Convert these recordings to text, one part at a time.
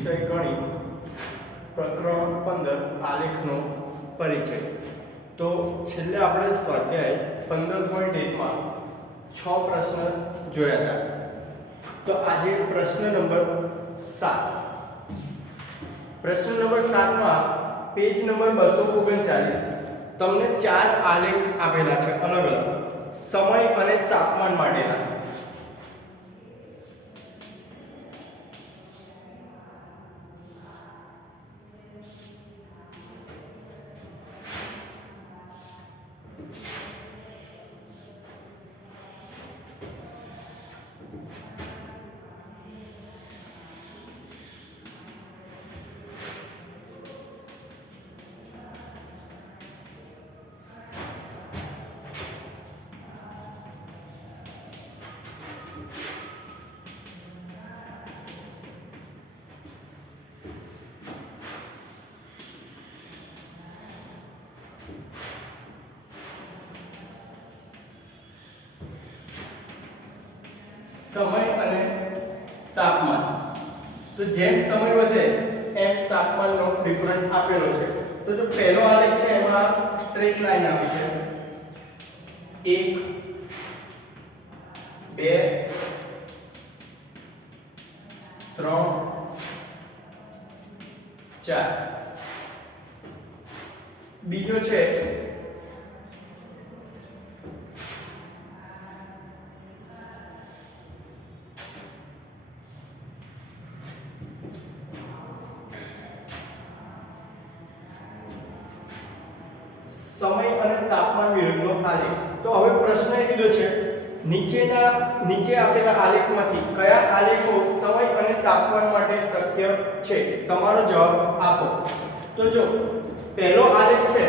વિષય ગણિત પ્રકરણ 15 આલેખનો પરિચય। તો છેલ્લે આપણે સ્વાધ્યાય 15.1 માં 6 પ્રશ્ન જોયા હતા। તો આજે પ્રશ્ન નંબર 7 માં પેજ નંબર 239 તમને 4 આલેખ આપેલા છે અલગ અલગ સમય અને તાપમાન માટેના। समय અને તાપમાન। તો જેમ સમય વધે એમ તાપમાનનો ડિફરન્સ આપેલો છે। તો જો પહેલો આલેખ છે એમાં સ્ટ્રેટ લાઈન આપી છે 1 2 3 4। બીજો છે समय અને તાપમાન વિરુદ્ધનો આલેખ। તો હવે પ્રશ્ન એ દીધો છે નીચે આપેલા આલેખમાંથી કયા આલેખો સમય અને તાપમાન માટે શક્ય છે? તમારો જવાબ આપો। તો જો પહેલો આલેખ છે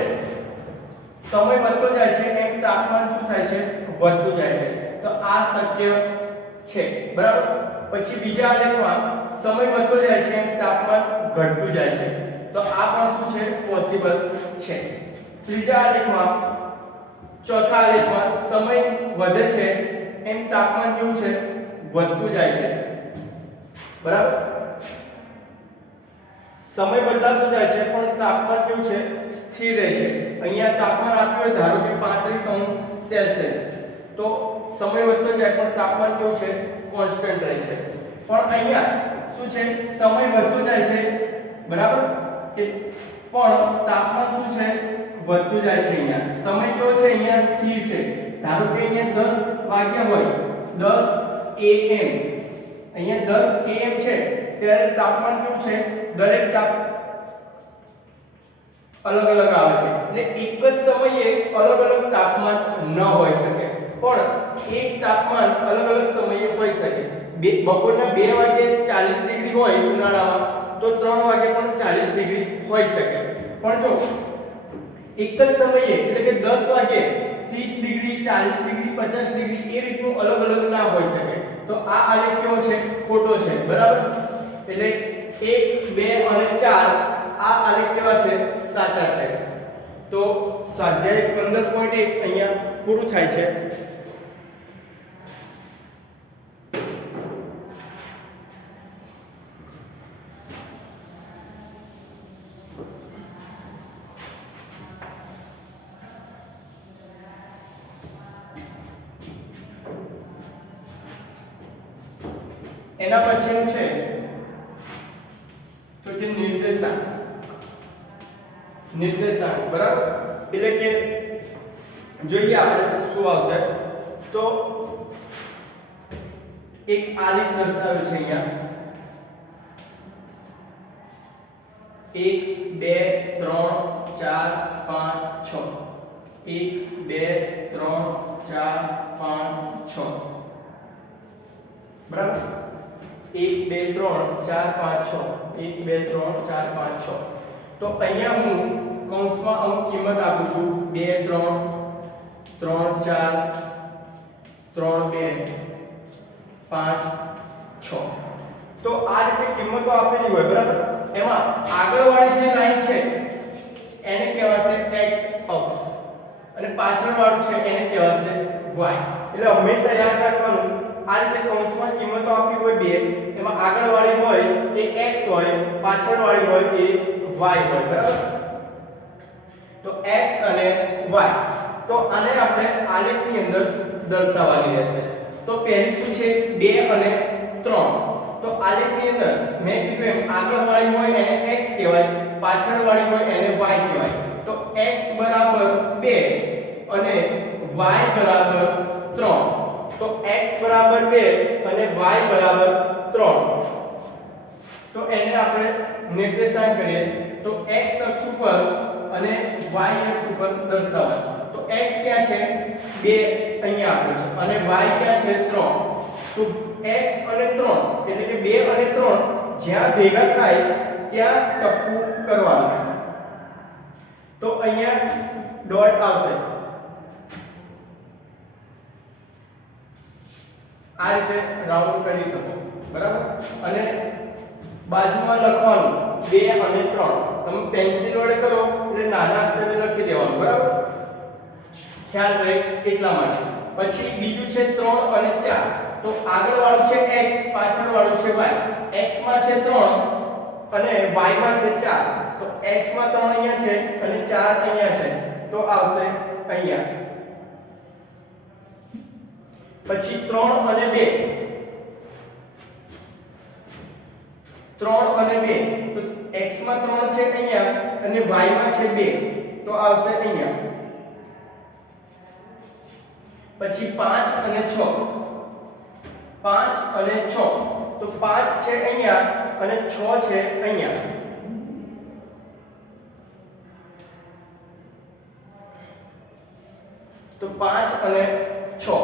સમય વધતો જાય છે એમ તાપમાન શું થાય છે? વધતું જાય છે। તો આ શક્ય છે, બરાબર। પછી બીજા આલેખમાં સમય વધતો જાય છે એમ તાપમાન ઘટતું જાય છે। તો આ પણ શું છે? પોસિબલ છે। ત્રીજા આલેખમાં ચોથા આલેખમાં સમય વધે છે એમ તાપમાન કેવું છે? વધતું જાય છે, બરાબર। સમય બદલાતો જાય છે પણ તાપમાન કેવું છે? સ્થિર રહે છે। અહીંયા તાપમાન આપ્યું હોય ધારો કે 35°C, તો સમય વધતો જાય પણ તાપમાન કેવું છે? કોન્સ્ટન્ટ રહે છે। પણ અહીંયા શું છે? સમય વધતો જાય છે, બરાબર, પણ તાપમાન શું છે? વધતું જાય છે। અહીંયા સમય કેવો છે? અહીંયા સ્થિર છે। ધારો કે અહીંયા 10 વાગ્યા હોય 10 AM, અહીંયા 10 AM છે ત્યારે તાપમાન કેવું છે? દરેક અલગ અલગ આવે છે। એટલે એક જ સમયે અલગ અલગ તાપમાન ન હોઈ શકે, પણ એક તાપમાન અલગ અલગ સમયે હોઈ શકે। બપોરના 2 વાગે 40 ડિગ્રી હોય ઉનાળામાં, તો 3 વાગે પણ 40 ડિગ્રી હોઈ શકે। પણ જો એક જ સમયે એટલે કે 10 વાગે 30 ડિગ્રી 40 ડિગ્રી 50 ડિગ્રી એ રીતનું અલગ અલગ ના હોઈ શકે। તો આ આલેખ કેવો છે? ખોટો છે, બરાબર। એટલે 1 2 અને 4 આ આલેખ કેવા છે? સાચા છે। તો સ્વાધ્યાય 15.1 અહીંયા પૂરું થાય છે। એના પછીનું છે તો કે નિર્દેશાંક, બરાબર। એટલે કે જોઈએ આપણે શું આવશે। તો એક આલેખ દર્શાવ્યો છે અહીંયા 1 2 3 4 5 6 1 2 3 4 5 6, બરાબર। 1 2 3 4 5 6 1 2 3 4 5 6। તો અહીંયા હું કૌંસમાં અમુક કિંમત આપું છું 2 3 3 4 3 2 5 6। તો આ રીતે કિંમતો આપેલી હોય, બરાબર। એમાં આગળવાળી જે લાઈન છે એને કહેવાશે x અક્ષ અને પાછળવાળું છે એને કહેવાશે y। એટલે હંમેશા યાદ રાખવાનું આ રીતે કૌંસમાં કિંમતો આપી હોય બે, એમાં આગળવાળી હોય એ x હોય, પાછળવાળી હોય એ y હોય, બરાબર? તો x અને y, તો આને આપણે આલેખની અંદર દર્શાવવાની રહેશે. તો પહેલી શું છે 2 અને 3. તો આલેખની અંદર મેં કીધું એમ આગળવાળી હોય એને x કહેવાય, પાછળવાળી હોય એને y કહેવાય. તો x બરાબર 2 અને y બરાબર 3. તો x બરાબર 2 અને y બરાબર 3. તો એને આપણે નિર્દેશાંક કરીએ તો x અક્ષ ઉપર અને y અક્ષ ઉપર દર્શાવવાનું. તો x ક્યાં છે 2 અહીંયા આપ્યો છે અને y ક્યાં છે 3. તો x અને 3 એટલે કે 2 અને 3 જ્યાં ભેગા થાય ત્યાં ટપકું કરવાનું. તો અહીંયા ડોટ આવશે. આ રીતે રાઉન્ડ કરી શકો, બરાબર? અને બાજુમાં લખવાનું 2 અને 3. તમે પેન્સિલ વડે કરો એટલે નાના અક્ષરે લખી દેવાનું, બરાબર? ખ્યાલ રહે એટલા માટે. પછી બીજું છે 3 અને 4. તો આગળવાળું છે x, પાછળવાળું છે y. x માં છે 3 અને y માં છે 4. તો x માં 3 અહીંયા છે અને 4 અહીંયા છે, તો આવશે અહીંયા. પછી 3 અને 2. 3 અને 2. તો x માં 3 છે અહીંયા અને y માં છે 2, તો આવશે અહીંયા. પછી 5 અને 6. 5 અને 6. તો 5 છે અહીંયા અને 6 છે અહીંયા. તો 5 અને 6,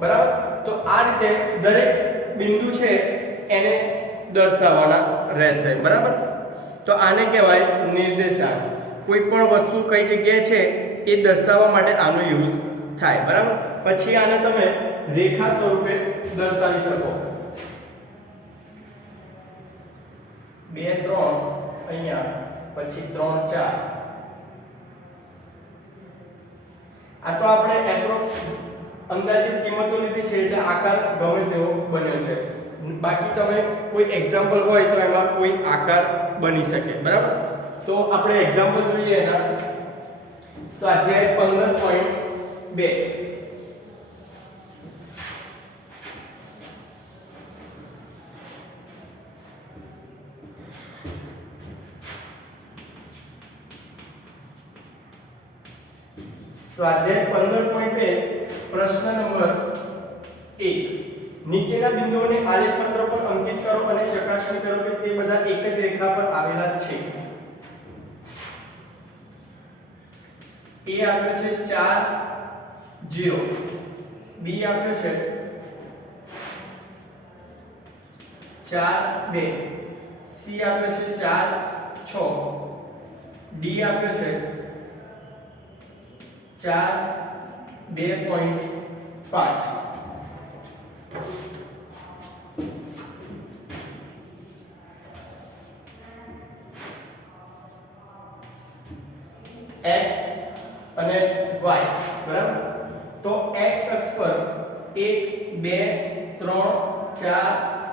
બરાબર? તો આ રીતે દરેક બિંદુ છે એને દર્શાવવાના રહેશે, બરાબર? તો આને કહેવાય નિર્દેશાંક. કોઈ પણ વસ્તુ કઈ જગ્યાએ છે એ દર્શાવવા માટે આનો યુઝ થાય, બરાબર? પછી આને તમે રેખા સ્વરૂપે દર્શાવી શકો. 2 3 અહીંયા, પછી 3 4. આ તો આપણે એપ્રોક્સ અંદાજિત કિંમતો લીધી છે એટલે આકાર ગમે તેવો બન્યો છે. બાકી તમે કોઈ એક્ઝામ્પલ હોય તો એમાં કોઈ આકાર બની શકે, બરાબર? તો આપણે એક્ઝામ્પલ જોઈએ એના. સ્વાધ્યાય 15.2. સ્વાધ્યાય 15.2 પ્રશ્ન નંબર 1. નીચેના બિંદુઓને આલેખપત્ર પર અંકિત કરો અને ચકાસણી કરો કે તે બધા એક જ રેખા પર આવેલા છે. A આપ્યો છે 4 0. B આપ્યો છે 4 2. C આપ્યો છે 4 6. D આપ્યો છે 4 2.5. x અને y, બરાબર? તો x અક્ષ પર 1 2 3 4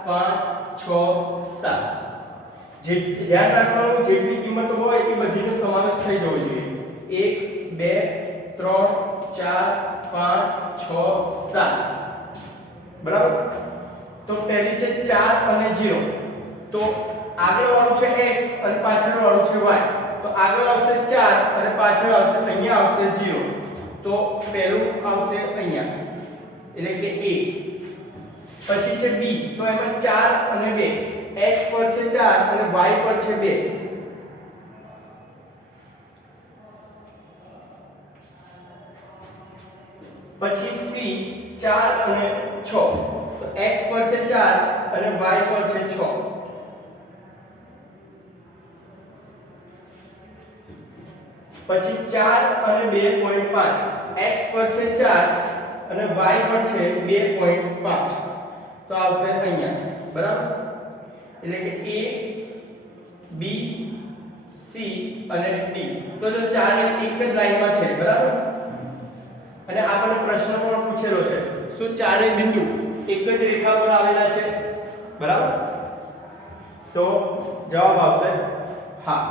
5 6 7. જે ધ્યાન રાખવાનું જેટલી કિંમતો હોય એ બધીનો સમાવેશ થઈ જવો જોઈએ. 1 2 3 4 5 6 7, બરાબર? તો પહેલી છે 4 અને 0. તો આગળવાળું છે x અને પાછળવાળું છે y. તો આગળ આવશે 4 અને પાછળ આવશે અહીંયા આવશે 0. તો પહેલું આવશે અહીંયા એટલે કે a. પછી છે b. તો એમાં 4 અને 2. x પર છે 4 અને y પર છે 2. પછી c 4 અને 6. તો x પર છે 4 અને y પર છે 6. પછી 4 અને 2.5. x પર છે 4 અને y પર છે 2.5. તો આવશે અહીંયા, બરાબર? એટલે કે a b c અને d. તો જો ચારે એક જ લાઈનમાં છે, બરાબર? અને આપણને પ્રશ્ન પણ પૂછેલો છે, શું ચારે બિંદુ એક જ રેખા પર આવેલા છે, બરાબર? તો જવાબ આવશે હા.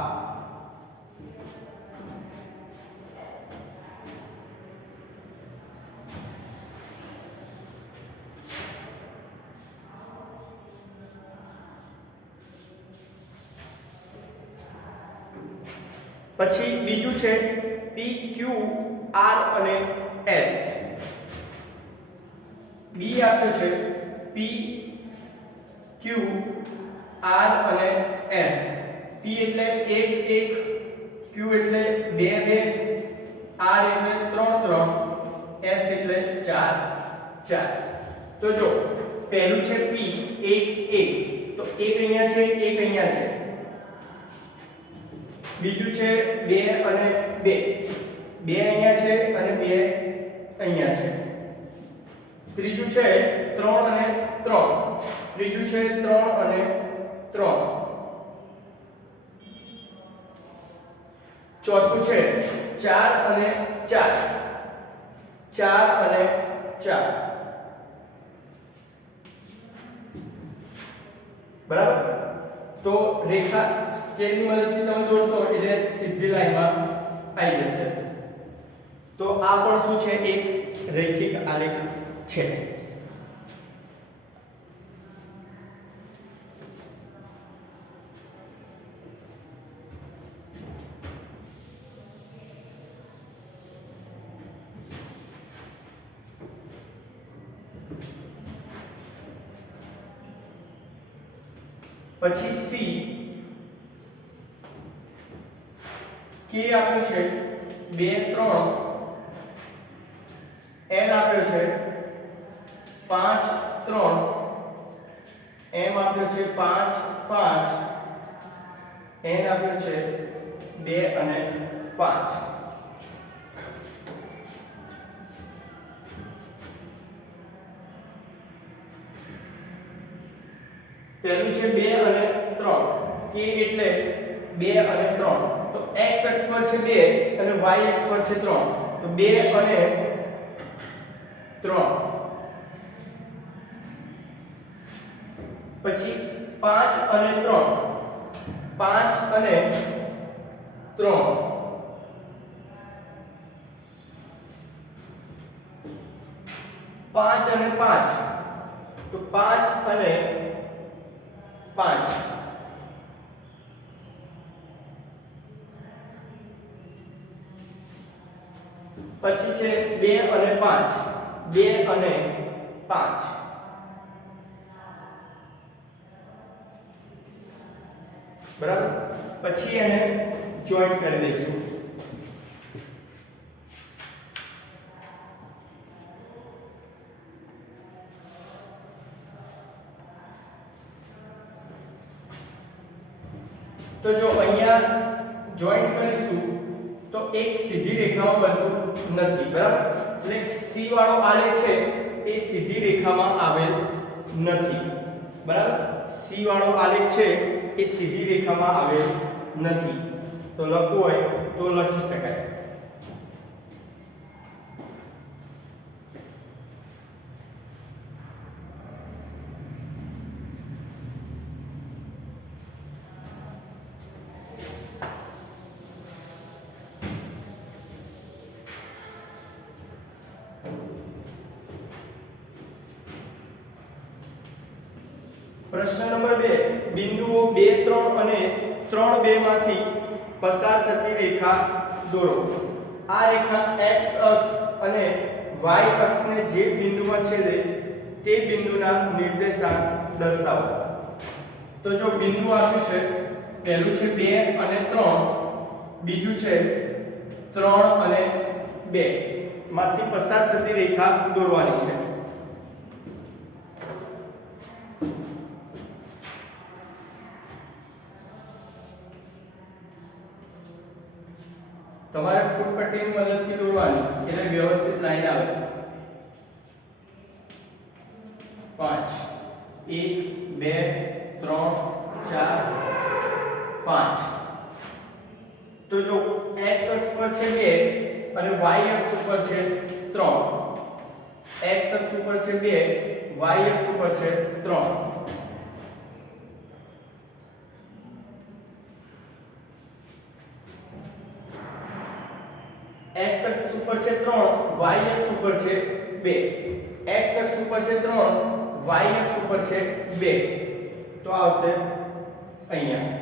પછી બીજું છે P Q R અને S. B આપ્યો છે P Q R અને S. P એટલે 1 1, Q એટલે 2 2, R એટલે 3 3, S એટલે 4 4. તો જો પહેલું છે P 1 1, તો 1 અહીંયા છે, 1 અહીંયા છે. બીજું છે 2 અને 2, 2 અહીંયા છે અને 2 અહીંયા છે. ત્રીજું છે 3 અને 3, ત્રીજું છે 3 અને 3. ચોથું છે 4 અને 4, 4 અને 4. બરાબર? તો રેખા સ્કેલની મદદથી તમે દોરશો એટલે સીધી લાઈનમાં આવી જશે. તો આ પણ શું છે? એક રેખિક આલેખ છે. પછી C K આપ્યો છે 2 3, N આપ્યો છે 5 3, M આપ્યો છે 5 5, N આપ્યો છે 2 અને 5. પહેલું છે 2 અને 3, K એટલે 2 અને 3. તો x અક્ષ પર છે 2 અને y અક્ષ પર છે 3, તો 2 અને 3. પછી 5 અને 3, 5 અને 3. પાંચ અને 5, તો 5 અને 5. પછી છે 2 અને 5, 2 અને 5. બરાબર? પછી એને જોઈન્ટ કરી દઈશું. તો જો અહીંયા જોઈન્ટ કરીશું તો એક સીધી રેખામાં બનતું નથી, બરાબર? એટલે C વાળો આલેખ છે એ સીધી રેખામાં આવેલ નથી, બરાબર? C વાળો આલેખ છે એ સીધી રેખામાં આવેલ નથી. તો લખવું હોય તો લખી શકાય. પ્રશ્ન નંબર 2, બિંદુઓ 2 3 અને 3 2 માંથી પસાર થતી રેખા દોરો. આ રેખા x અક્ષ અને y અક્ષને જે બિંદુમાં છેદે તે બિંદુના નિર્દેશાંક દર્શાવો. તો જો બિંદુ આપ્યું છે, પહેલું છે 2 અને 3, બીજું છે 3 અને 2 માંથી પસાર થતી રેખા દોરવાની છે. તમારે ફૂટપટ્ટીની મદદથી દોરવાની એટલે વ્યવસ્થિત લાઈન આવે. 5 1 2 3 4 5. તો જો x અક્ષ પર છે 2 અને y અક્ષ ઉપર છે 3, x અક્ષ ઉપર છે 2, y અક્ષ ઉપર છે 3. x અક્ષ ઉપર છે 3, y અક્ષ ઉપર છે 2. x અક્ષ ઉપર છે 3, y અક્ષ ઉપર છે 2. તો આવશે અહીંયા.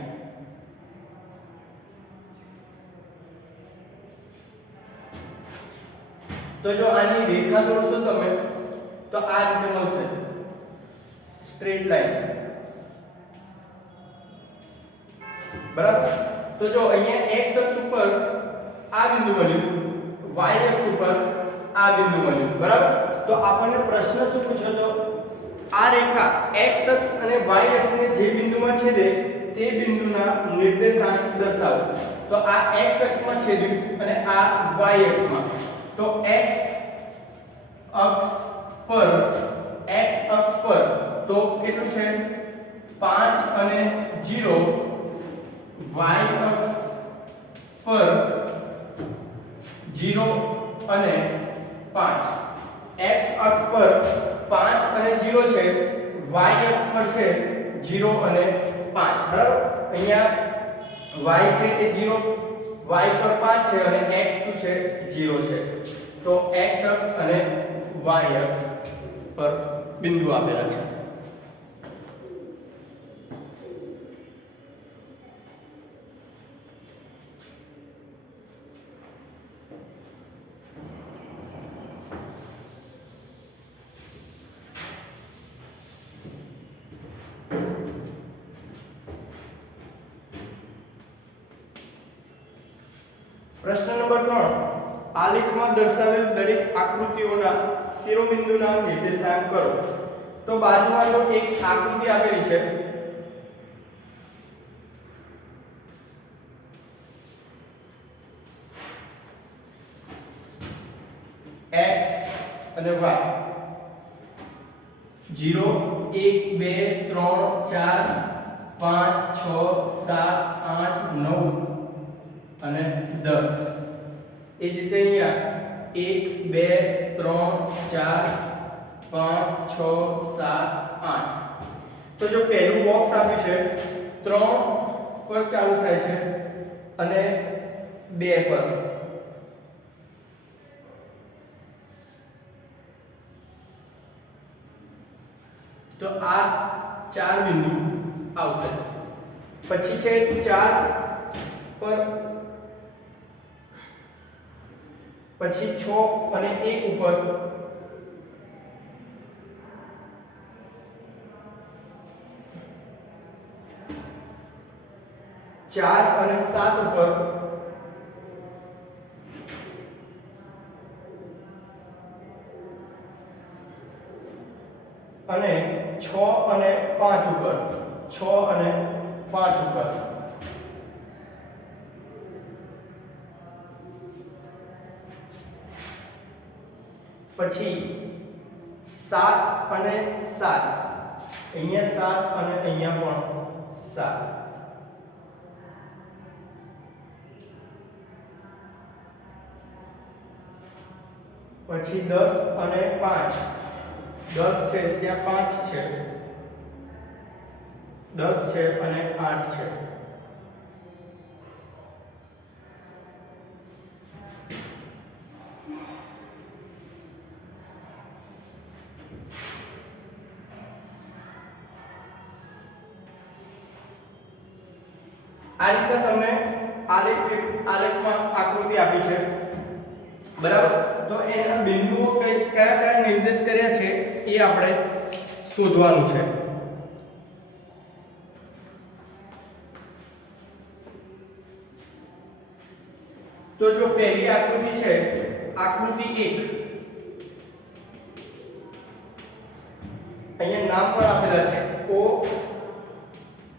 તો જો આની રેખા દોરશો તમે તો આ રીતે મળશે, સ્ટ્રેટ લાઈન. બરાબર. તો જો અહીંયા x અક્ષ ઉપર આ બિંદુ મળ્યું, y અક્ષ ઉપર આ બિંદુ મળ્યું. બરાબર. તો આપણને પ્રશ્ન શું પૂછ્યો તો, આ રેખા x અક્ષ અને y અક્ષને જે બિંદુમાં છેદે તે બિંદુના નિર્દેશાંક દર્શાવો. તો આ x અક્ષમાં છેદ્યું અને આ y અક્ષમાં. તો x અક્ષ પર તો કેટલું છે 5 અને 0, y અક્ષ પર 0 અને 5. x અક્ષ પર 5 અને 0 છે, y અક્ષ પર છે 0 અને 5. બરાબર. અહીંયા y છે એ 0, y પર 5 છે અને x શું છે 0 છે. તો x અક્ષ અને y અક્ષ પર બિંદુ આપેલા છે. પ્રશ્ન નંબર 3, આલેખમાં દર્શાવેલ દરેક આકૃતિઓના શિરોબિંદુના નિર્દેશાંક કરો. તો બાજુમાં જો એક આકૃતિ આપેલી છે, x અને y, 0 1 2 3 4 5 6 7 8 9 અને 10. એ જ રીતે અહીંયા 1 2 3 4 5 6 7 8. તો જો પહેલું બોક્સ આપ્યું છે 3 પર ચાલુ થાય છે અને 2 પર. તો આ 4 બિંદુ આવશે. પછી છે 4 પર, પછી 6 અને 1 ઉપર, 4 અને 7 ઉપર, અને 6 અને 5 ઉપર, 6 અને 5 ઉપર. પછી 7 અને 7, અહીંયા 7 અને અહીંયા પણ 7. પછી 10 અને 5, 10 છે ત્યાં 5 છે, 10 છે અને 8 છે. આ રીતે તમને આલેખમાં આકૃતિ આપી છે. બરાબર. તો એના બિંદુઓ કયા કયા નિર્દેશ કર્યા છે એ આપણે શોધવાનું છે. તો જો પહેલી આકૃતિ છે, આકૃતિ 1, અહીંયા નામ પણ આપેલા છે O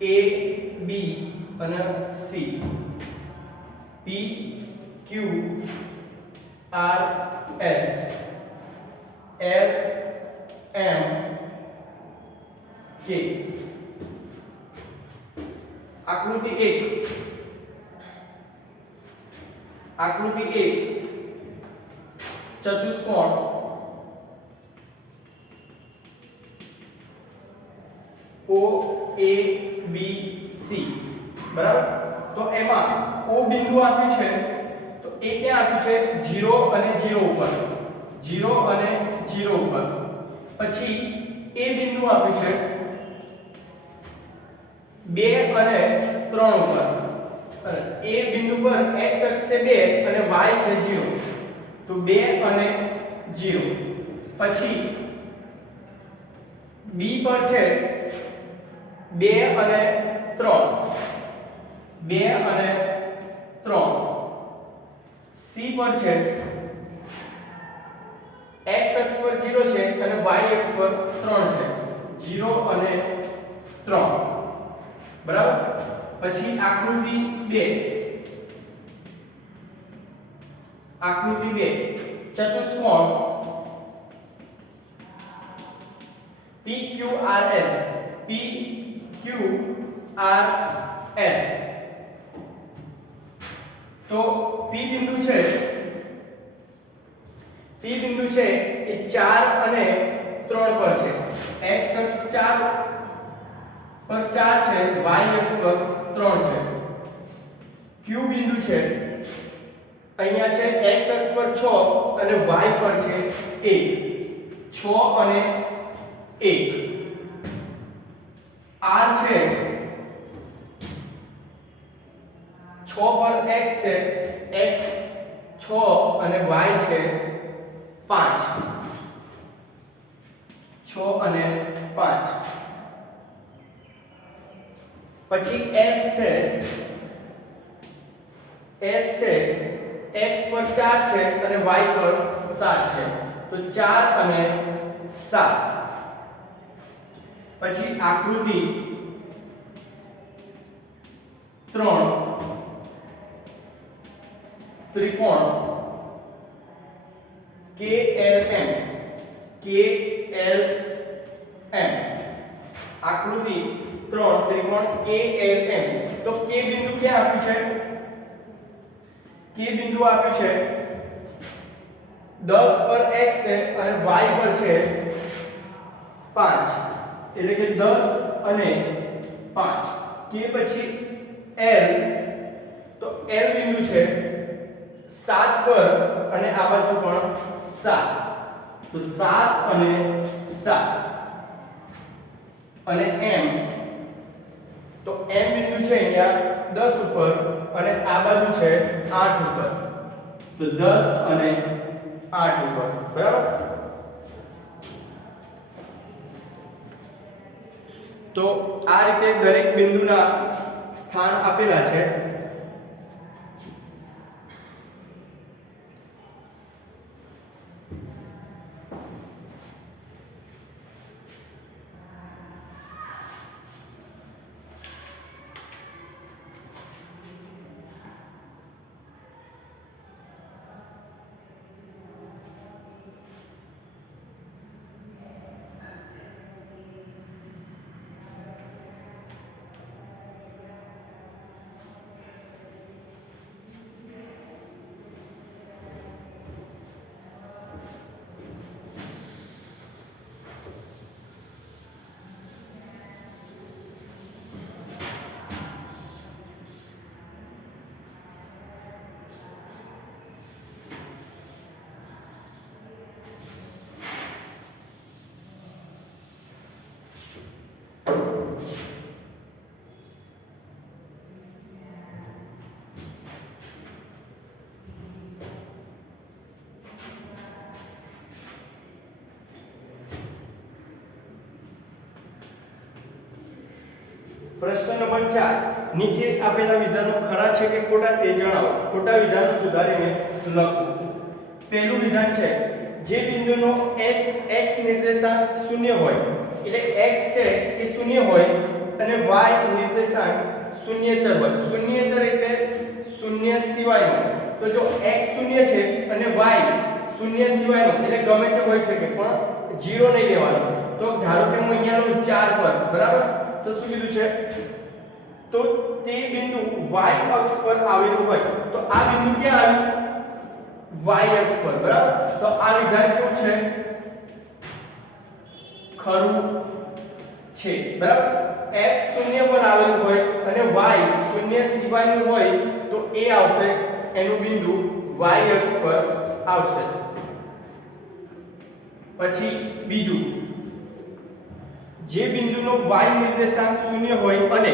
A B અને C, P Q R S L M K. આકૃતિ 1, આકૃતિ 1 ચતુષ્કોણ O A B C બરાબર. તો એમાં O બિંદુ આપ્યું છે તો એ ક્યાં આપ્યું છે 0 અને 0 ઉપર, 0 અને 0 ઉપર. પછી A બિંદુ આપ્યું છે 2 અને 3 ઉપર. અને A બિંદુ પર x અક્ષ છે 2 અને y છે 0. તો 2 અને 0. પછી B પર છે 2 અને 3, 2 અને 3. C પર છે x અક્ષ પર 0 છે અને y અક્ષ પર 3 છે, 0 અને 3 બરાબર. પછી આકૃતિ 2, આકૃતિ 2 ચતુષ્કોણ PQRS, PQRS. તો P બિંદુ છે એ 4 અને 3 પર છે. x અક્ષ 4 પર 4 છે, y અક્ષ પર 3 છે. Q બિંદુ છે અહીંયા છે x અક્ષ પર 6 અને y પર છે 1, 6 અને 1. R છે 6 પર x છે, x 6 અને y છે 5, 6 અને 5. પછી S છે x પર 4 છે અને y પર 7 છે, તો 4 અને 7. પછી આકૃતિ 3 ત્રિકોણ KLM, આકૃતિ 3 ત્રિકોણ KLM. તો K બિંદુ ક્યાં આપ્યું છે? K બિંદુ આપ્યું છે 10 પર x છે અને y પર છે 5, એટલે કે 10 અને 5. K પછી L, તો L બિંદુ છે 7 પર અને આ બાજુ પણ 7, તો 7 અને 7. અને M, તો M બિંદુ છે અહીંયા 10 ઉપર અને આ બાજુ છે 8 ઉપર, તો 10 અને 8 ઉપર બરાબર. તો આ રીતે દરેક બિંદુના સ્થાન આપેલા છે. પ્રશ્ન નંબર 4, નીચે આપેલા વિધાનો ખરા છે કે ખોટા તે જણાવો. ખોટા વિધાનો સુધારીને લખો. પહેલું વિધાન છે જે બિંદુનો x નિર્દેશાંક 0 હોય, એટલે x છે એ 0 હોય અને y નિર્દેશાંક શૂન્યેતર હોય. શૂન્યેતર એટલે શૂન્ય સિવાયનો. તો જો x 0 છે અને y શૂન્ય સિવાયનો એટલે ગમે તે હોઈ શકે પણ 0 નહીં લેવાનો. તો ધારો કે હું અહીંયા લઉં 4 પર, બરાબર. તો શું કીધું છે? તો તે બિંદુ y અક્ષ પર આવેલું હોય. તો આ બિંદુ ક્યાં આવ્યું? y અક્ષ પર, બરાબર. તો આ વિધાન કેવું છે? ખરું છે બરાબર. x શૂન્ય પર આવેલું હોય અને y શૂન્ય સિવાયનું હોય તો એ આવશે એનું બિંદુ y અક્ષ પર આવશે. પછી બીજું, જે બિંદુનો y નિર્દેશાંક 0 હોય અને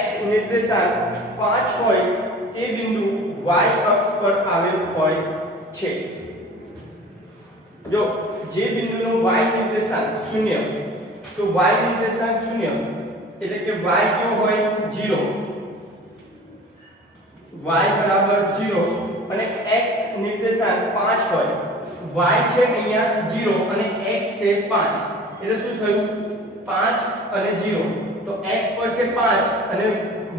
x નિર્દેશાંક 5 હોય તે બિંદુ y અક્ષ પર આવેલ હોય છે. જો જે બિંદુનો y નિર્દેશાંક 0 તો y નિર્દેશાંક 0 એટલે કે y કેવો હોય 0, y બરાબર 0 અને x નિર્દેશાંક 5 હોય, y છે અહીંયા 0 અને x છે 5 એટલે શું થયું 5 અને 0 તો x પર છે 5 અને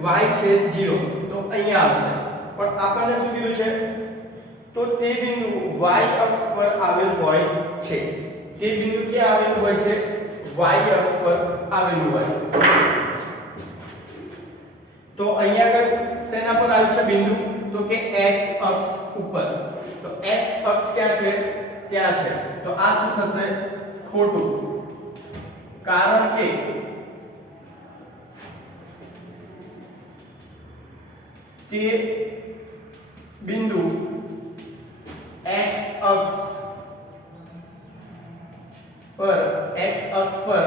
y છે 0 તો અહીંયા આવશે. પણ આપણને શું કીધું છે તો તે બિંદુ y અક્ષ પર આવેલ હોય છે. તે બિંદુ ક્યાં આવેલું હોય છે y અક્ષ પર આવેલું હોય. તો અહીંયા આગળ શેના પર આવ્યું છે બિંદુ તો કે x અક્ષ ઉપર. તો x અક્ષ ક્યાં છે ત્યાં છે તો આ શું થશે ખોટું, કારણ કે તે બિંદુ x અક્ષ પર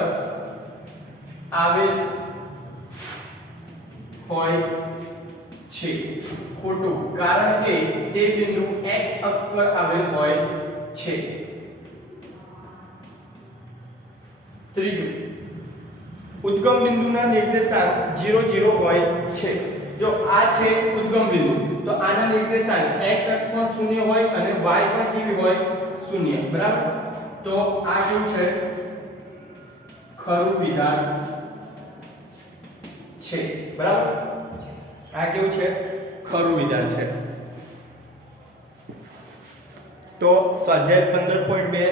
આવેલ હોય છે. ખોટું, કારણ કે તે બિંદુ x અક્ષ પર આવેલ હોય છે. ત્રીજું, ઉદ્ગમ બિંદુના નિર્દેશાંક 0 0 હોય છે. જો આ છે ઉદ્ગમ બિંદુ તો આના નિર્દેશાંક x અક્ષમાં 0 હોય અને y પણ કેવી હોય 0, બરાબર. તો આ શું છે ખરું વિધાન છે, બરાબર. આ કેવું છે ખરું વિધાન છે. તો સ્વાધ્યાય 15.2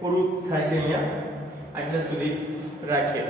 પૂરું થાય છે અહીંયા. આટલા સુધી રાખીએ.